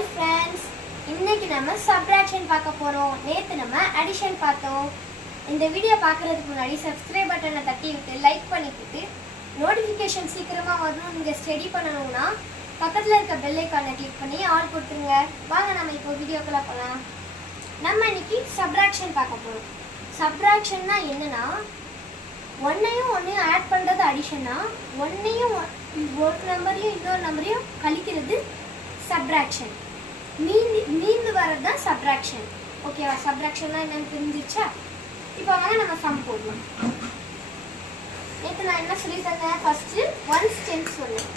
Hi friends இன்னைக்கு நம்ம subtraction பார்க்க போகிறோம் நேற்று நம்ம அடிஷன் பார்த்தோம். இந்த வீடியோ பார்க்குறதுக்கு முன்னாடி சப்ஸ்கிரைப் பட்டனை தட்டி விட்டு லைக் பண்ணிக்கிட்டு நோட்டிஃபிகேஷன் சீக்கிரமாக வரணும் நீங்கள் ஸ்டடி பண்ணணும்னா பக்கத்தில் இருக்க பெல்லைக்கானை கிளிக் பண்ணி ஆல் கொடுத்துருங்க. வாங்க நம்ம இப்போ வீடியோக்குள்ளே போகலாம் நம்ம இன்னைக்கு சப்ராக்ஷன் பார்க்க போகிறோம் சப்ராக்ஷன்னா என்னன்னா ஒன்னையும் ஒன்றையும் ஆட் பண்ணுறது அடிஷன்னா ஒன்னையும் ஒரு நம்பரையும் இன்னொரு நம்பரையும் கழிக்கிறது சப்ராக்ஷன் மீந்து மீந்து வர்றது தான் சப்ராக்ஷன் ஓகேவா சப்ராக்ஷன்லாம் என்னன்னு தெரிஞ்சிச்சா இப்போ வந்து நம்ம சம் போடலாம் நேற்று நான் என்ன சொல்லி தந்தேன் ஃபஸ்ட்டு ஒன்ஸ் டென்ஸ் சொன்னேன்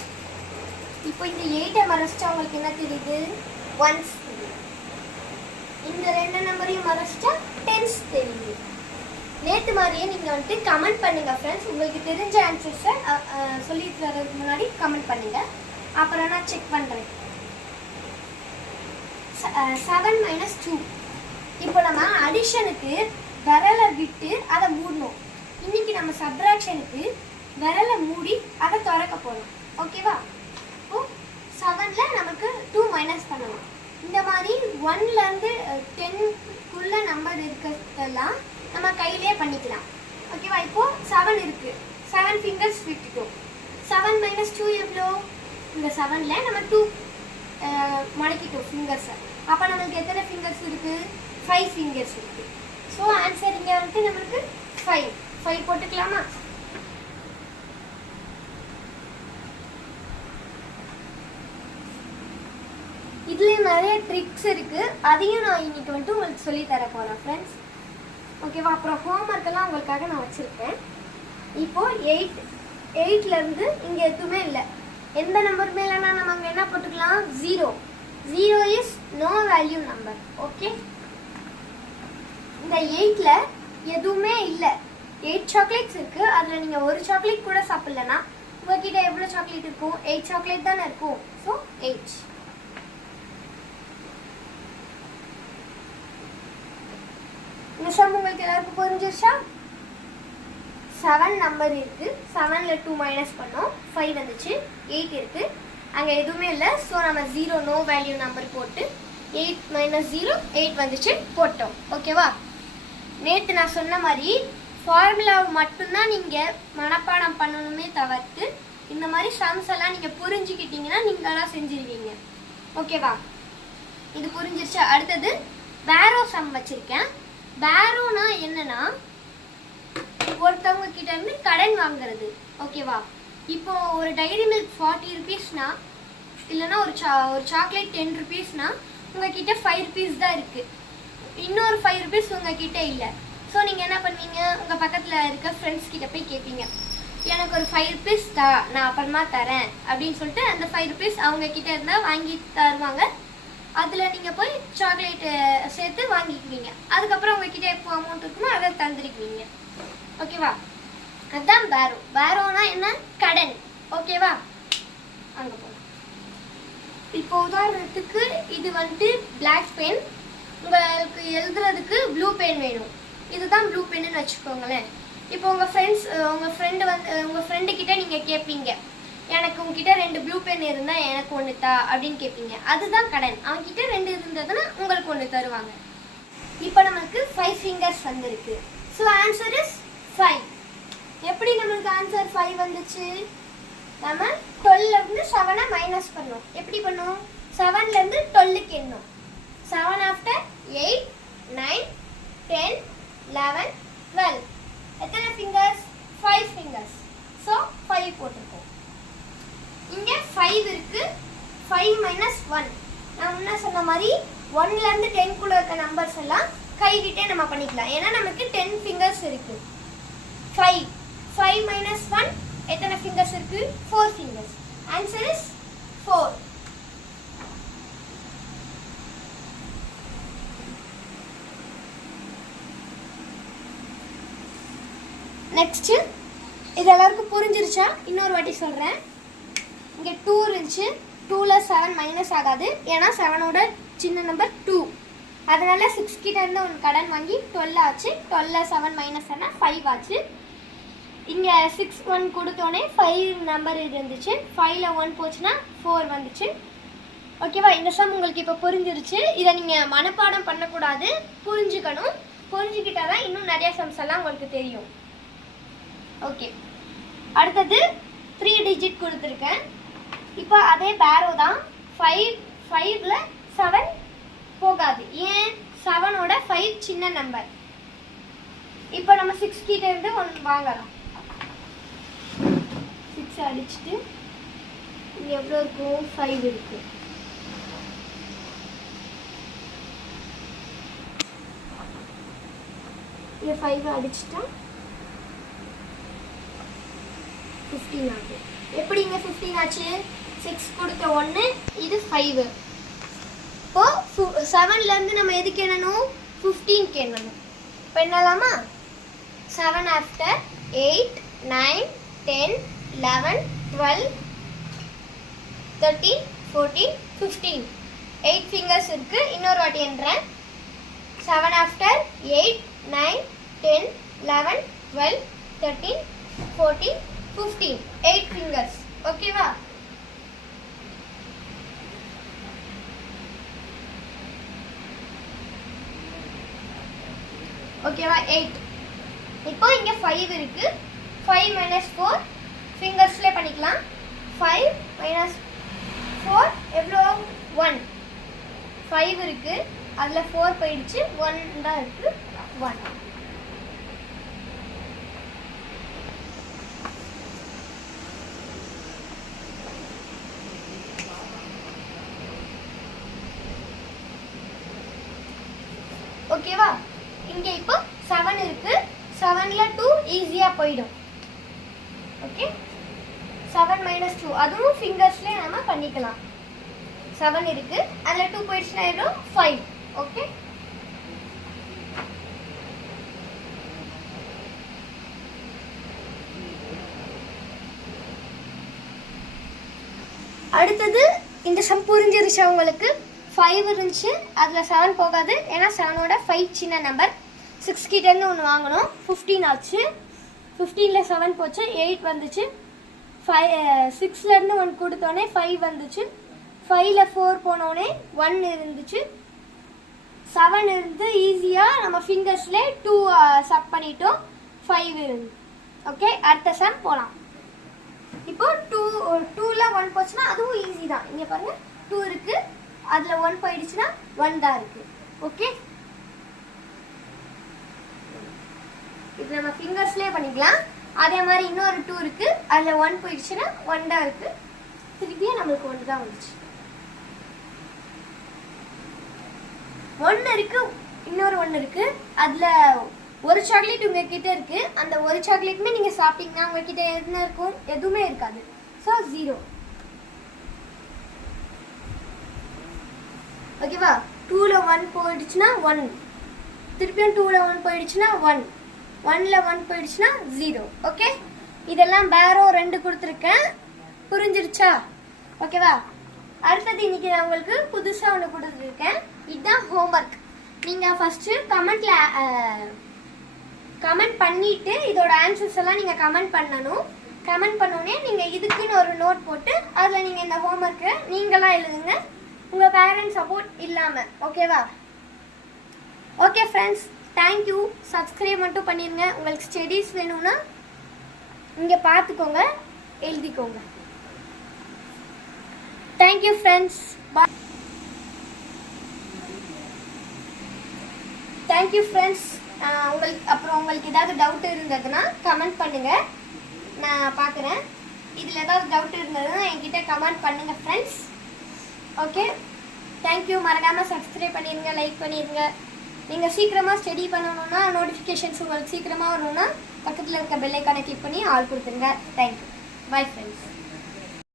இப்போ இந்த எயிட்டை மறைச்சிட்டா உங்களுக்கு என்ன தெரியுது? ஒன்ஸ் தெரியுது. இந்த ரெண்டு நம்பரையும் மறைச்சிட்டா டென்ஸ் தெரியுது. நேற்று மாதிரியே நீங்கள் வந்துட்டு கமெண்ட் பண்ணுங்கள் ஃப்ரெண்ட்ஸ் உங்களுக்கு தெரிஞ்ச ஆன்சர்ஸை சொல்லி தரதுக்கு முன்னாடி கமெண்ட் பண்ணுங்கள் அப்புறம் நான் செக் பண்ணுறேன் செவன் மைனஸ் டூ இப்போ நம்ம அடிஷனுக்கு விரலை விட்டு அதை மூடணும். இன்னைக்கு நம்ம சப்ராக்ஷனுக்கு விரலை மூடி அதை திறக்க போகணும் ஓகேவா இப்போ செவனில் நமக்கு டூ மைனஸ் பண்ணணும் இந்த மாதிரி ஒன்லேருந்து டென்க்குள்ள நம்பர் இருக்கிறதெல்லாம் நம்ம கையிலேயே பண்ணிக்கலாம். ஓகேவா இப்போ செவன் இருக்குது செவன் ஃபிங்கர்ஸ் விட்டுட்டோம். செவன் மைனஸ் டூ எவ்வளோ? இந்த செவனில் நம்ம டூ மடக்கிட்டோம் ஃபிங்கர்ஸை அப்போ நம்மளுக்கு எத்தனை ஃபிங்கர்ஸ் இருக்குது ஃபைவ் ஃபிங்கர்ஸ் இருக்குது ஸோ ஆன்சர் இங்கே வந்துட்டு நம்மளுக்கு ஃபைவ் ஃபைவ் போட்டுக்கலாமா? இதுலேயும் நிறைய ட்ரிக்ஸ் இருக்குது அதையும் நான் இன்னைக்கு வந்துட்டு உங்களுக்கு சொல்லி தர போகிறேன் ஃப்ரெண்ட்ஸ் ஓகேவா அப்புறம் ஹோம்ஒர்க் எல்லாம் உங்களுக்காக நான் வச்சுருக்கேன். இப்போது எயிட் எயிட்லேருந்து இங்கே எதுவுமே இல்லை. எந்த நம்பர் மேலேனா நம்ம அங்கே என்ன போட்டுக்கலாம்? Zero zero is no value number okay இந்த எயிட்டில் எதுவுமே இல்லை. எயிட் சாக்லேட்ஸ் இருக்குது அதில் நீங்கள் ஒரு சாக்லேட் கூட சாப்பிட்லனா உங்ககிட்ட எவ்வளோ சாக்லேட் இருக்கும்? எயிட் சாக்லேட் தானே இருக்கும். ஸோ எயிட் இந்த சம் உங்களுக்கு எல்லாருக்கும் புரிஞ்சிருச்சா? செவன் நம்பர் இருக்கு. செவனில் டூ மைனஸ் பண்ணோம். ஃபைவ் வந்துச்சு. எயிட் இருக்கு. அங்கே எதுவுமே இல்லை. ஸோ நம்ம ஜீரோ நோ வேல்யூ நம்பர் போட்டு எயிட் மைனஸ் ஜீரோ எயிட் வந்துச்சு. போட்டோம். ஓகேவா நேற்று நான் சொன்ன மாதிரி ஃபார்முலாவை மட்டும்தான் நீங்கள் மனப்பாடம் பண்ணணுமே தவிர்த்து இந்த மாதிரி சம்ஸ் எல்லாம் நீங்கள் புரிஞ்சுக்கிட்டீங்கன்னா நீங்களாம் செஞ்சிருவீங்க. ஓகேவா இது புரிஞ்சிருச்சு. அடுத்தது பேரோ சம் வச்சுருக்கேன். பேரோனா என்னன்னா ஒருத்தவங்க கிட்ட இருந்து கடன் வாங்குறது. ஓகேவா இப்போ ஒரு டைரி மில்க் ஃபார்ட்டி ருபீஸ்னா இல்லைன்னா ஒரு சா ஒரு சாக்லேட் டென் ருபீஸ்னா உங்ககிட்ட ஃபைவ் ருபீஸ் தான் இருக்குது இன்னொரு ஃபைவ் ருபீஸ் உங்ககிட்ட இல்லை. ஸோ நீங்கள் என்ன பண்ணுவீங்க? உங்கள் பக்கத்தில் இருக்க ஃப்ரெண்ட்ஸ் கிட்ட போய் கேட்பீங்க எனக்கு ஒரு ஃபைவ் ருபீஸ் தா நான் அப்புறமா தரேன். அப்படின்னு சொல்லிட்டு அந்த ஃபைவ் ருபீஸ் அவங்க கிட்ட இருந்தால் வாங்கி தருவாங்க. அதில் நீங்கள் போய் சாக்லேட்டு சேர்த்து வாங்கிக்குவீங்க. அதுக்கப்புறம் உங்ககிட்ட எப்போ அமௌண்ட் இருக்குமோ அதை தந்துருக்குவீங்க ஓகேவா அதுதான் பேரோ. பேரோனா என்ன? கடன். ஓகேவா? அங்கே போகலாம் இப்போ உதாரணத்துக்கு இது வந்துட்டு பிளாக் பென் உங்களுக்கு எழுதுறதுக்கு ப்ளூ பென் வேணும். இதுதான் ப்ளூ பென்னு வச்சுக்கோங்களேன். இப்போ உங்கள் ஃப்ரெண்ட்ஸ் உங்கள் ஃப்ரெண்டு வந்து உங்கள் ஃப்ரெண்டு கிட்ட நீங்கள் கேட்பீங்க எனக்கு உங்ககிட்ட ரெண்டு ப்ளூ பென் இருந்தால் எனக்கு ஒன்று தா அப்படின்னு கேட்பீங்க அதுதான் கடன். அவன்கிட்ட ரெண்டு இருந்ததுன்னா உங்களுக்கு ஒன்று தருவாங்க. இப்போ நமக்கு ஃபைவ் ஃபிங்கர்ஸ் வந்திருக்கு. ஸோ ஆன்சர் இஸ் ஃபைவ் எப்படி நம்மளுக்கு ஆன்சர் ஃபைவ் வந்துச்சு? நம்ம டுவெல்லேருந்து செவனை மைனஸ் பண்ணோம். எப்படி பண்ணோம்? செவன்லேருந்து டுவெல்லுக்கு எண்ணும். Seven after eight nine ten eleven twelve எத்தனை fingers five fingers so five போட்டிருக்கோம். இங்கே ஃபைவ் இருக்கு. ஃபைவ் மைனஸ் ஒன் நான் முன்ன சொன்ன மாதிரி ஒன்லேருந்து டென்குள்ளே இருக்க நம்பர்ஸ் எல்லாம் கைவிட்டே நம்ம பண்ணிக்கலாம். ஏன்னா நமக்கு டென் ஃபிங்கர்ஸ் இருக்கு. ஃபைவ் ஃபைவ் மைனஸ் ஒன் எத்தனை ஃபிங்கர்ஸ் இருக்கு? Four fingers answer is four next இது எல்லாருக்கும் புரிஞ்சிருச்சா? இன்னொரு வாட்டி சொல்கிறேன் இங்கே டூ இருந்துச்சு. டூவில் செவன் மைனஸ் ஆகாது. ஏன்னா செவனோட சின்ன நம்பர் டூ அதனால் சிக்ஸ் கிட்ட இருந்து ஒன்று கடன் வாங்கி டுவெல் ஆச்சு. டுவெல்ல செவன் மைனஸ் ஆனால் ஃபைவ் ஆச்சு. இங்கே சிக்ஸ் ஒன் கொடுத்தோடனே ஃபைவ் நம்பர் இருந்துச்சு. ஃபைவ்ல ஒன் போச்சுன்னா ஃபோர் வந்துச்சு. ஓகேவா இந்த சம் உங்களுக்கு இப்போ புரிஞ்சிருச்சு. இதை நீங்கள் மனப்பாடம் பண்ணக்கூடாது. புரிஞ்சுக்கணும். புரிஞ்சுக்கிட்டா தான் இன்னும் நிறைய சம்ஸ் எல்லாம் உங்களுக்கு தெரியும். ஓகே அடுத்தது த்ரீ டிஜிட் கொடுத்துருக்கேன். இப்போ அதே பேரோ தான். ஃபைவ் ஃபைவ்ல செவன் போகாது. ஏன்? செவனோட ஃபைவ் சின்ன நம்பர் இப்போ நம்ம சிக்ஸ் கிட்ட இருந்து ஒன்று வாங்கலாம். சிக்ஸ் அடிச்சுட்டு இங்கே எவ்வளோ இருக்கும் ஃபைவ் இருக்கு. இங்கே ஃபைவ் அடிச்சிட்டா ஃபிஃப்டீன் ஆகும் எப்படி இங்கே ஃபிஃப்டீன் ஆச்சு? சிக்ஸ் கொடுத்த ஒன்று இது ஃபைவு இப்போ செவன்லேருந்து நம்ம எதுக்கு எண்ணணும்? ஃபிஃப்டீன்க்கு எண்ணணும். இப்போ என்னலாமா seven after eight nine ten eleven twelve thirteen fourteen fifteen eight fingers இருக்குது இன்னொரு வாட்டி என்றேன். Seven after eight nine ten eleven twelve thirteen fourteen fifteen eight fingers ஓகேவா ஓகேவா எயிட் இப்போ இங்கே ஃபைவ் இருக்கு. ஃபைவ் மைனஸ் ஃபோர் ஃபிங்கர்ஸ்லேயே பண்ணிக்கலாம். ஃபைவ் மைனஸ் ஃபோர் எவ்வளோ ஒன் ஃபைவ் இருக்குது அதில் ஃபோர் போயிடுச்சு. ஒன் தான் இருக்குது ஒன் ஓகேவா இங்கே இப்போ செவன் இருக்குது செவனில் டூ ஈஸியாக போயிடும். ஓகே செவன் மைனஸ் டூ அதுவும் ஃபிங்கர்ஸ்லேயே நம்ம பண்ணிக்கலாம். செவன் இருக்கு. அதில் டூ போயிடுச்சுன்னா ஆயிடும் ஃபைவ் ஓகே அடுத்தது இந்த சம் புரிஞ்சிருச்சு உங்களுக்கு ஃபைவ் இருந்துச்சு. அதில் செவன் போகாது. ஏன்னா செவனோட ஃபைவ் சின்ன நம்பர் சிக்ஸ் கிட்டேருந்து ஒன்று வாங்கணும். ஃபிஃப்டீன் ஆச்சு. ஃபிஃப்டீனில் செவன் போச்சு எயிட் வந்துச்சு. ஃபைவ் சிக்ஸ்லேருந்து ஒன் கொடுத்தோடனே ஃபைவ் வந்துச்சு. ஃபைவ்ல ஃபோர் போனோடனே ஒன் இருந்துச்சு. செவன் இருந்து ஈஸியாக நம்ம ஃபிங்கர்ஸ்லேயே டூ சப் பண்ணிட்டோம். ஃபைவ் இருந்து. ஓகே அடுத்த சம் போகலாம் இப்போ டூ டூவில் ஒன் போச்சுன்னா அதுவும் ஈஸி தான். இங்கே பாருங்கள் டூ இருக்குது அதில் ஒன் போயிடுச்சுன்னா ஒன் தான் இருக்குது ஓகே இது நம்ம ஃபிங்கர்ஸ்லேயே பண்ணிக்கலாம். அதே மாதிரி இன்னொரு டூ இருக்குது அதில் ஒன் போயிடுச்சுன்னா ஒன் தான் இருக்குது திருப்பியும் நம்மளுக்கு ஒன்று தான் வந்துச்சு. ஒன்று இருக்குது இன்னொரு ஒன்று இருக்குது அதில் ஒரு சாக்லேட் உங்ககிட்ட இருக்குது அந்த ஒரு சாக்லேட்டுமே நீங்கள் சாப்பிட்டீங்கன்னா உங்ககிட்ட என்ன இருக்கும்? எதுவுமே இருக்காது. ஸோ ஜீரோ ஓகேவா டூவில் ஒன் போயிடுச்சுன்னா ஒன் திருப்பியும் டூவில் ஒன் போயிடுச்சுன்னா ஒன் ஒன்ல ஒன் போயிடுச்சுன்னா ஜீரோ ஓகே இதெல்லாம் பேரோ ரெண்டு கொடுத்துருக்கேன். புரிஞ்சிருச்சா? ஓகேவா அடுத்தது இன்னைக்கு நான் உங்களுக்கு புதுசாக ஒன்று கொடுத்துருக்கேன். இதுதான் ஹோம்ஒர்க் நீங்கள் ஃபஸ்ட்டு கமெண்ட்டில் கமெண்ட் பண்ணிட்டு இதோட ஆன்சர்ஸ் எல்லாம் நீங்கள் கமெண்ட் பண்ணணும். கமெண்ட் பண்ணோடனே நீங்கள் இதுக்குன்னு ஒரு நோட் போட்டு அதில் நீங்கள் இந்த ஹோம்ஒர்க்கை நீங்களாக எழுதுங்க. உங்கள் பேரண்ட்ஸ் சப்போர்ட் இல்லாமல் ஓகேவா ஓகே ஃப்ரெண்ட்ஸ் தேங்க்யூ சப்ஸ்கிரைப் மட்டும் பண்ணிடுங்க உங்களுக்கு ஸ்டடீஸ் வேணும்னா இங்கே பார்த்துக்கோங்க எழுதிக்கோங்க. Thank you friends bye thank you friends உங்களுக்கு அப்புறம் உங்களுக்கு ஏதாவது டவுட் இருந்ததுன்னா கமெண்ட் பண்ணுங்கள் நான் பார்க்குறேன் இதில் ஏதாவது டவுட் இருந்ததுன்னா என்கிட்ட கமெண்ட் பண்ணுங்கள் ஃப்ரெண்ட்ஸ் ஓகே தேங்க்யூ மறக்காமல் சப்ஸ்கிரைப் பண்ணிடுங்க லைக் பண்ணிடுங்க நீங்கள் சீக்கிரமாக ஸ்டடி பண்ணணும்னா நோட்டிஃபிகேஷன்ஸ் உங்களுக்கு சீக்கிரமாக வரணும்னா பக்கத்தில் இருக்க பெல் கிளிக் பண்ணி ஆள் கொடுத்துருங்க. Thank you bye friends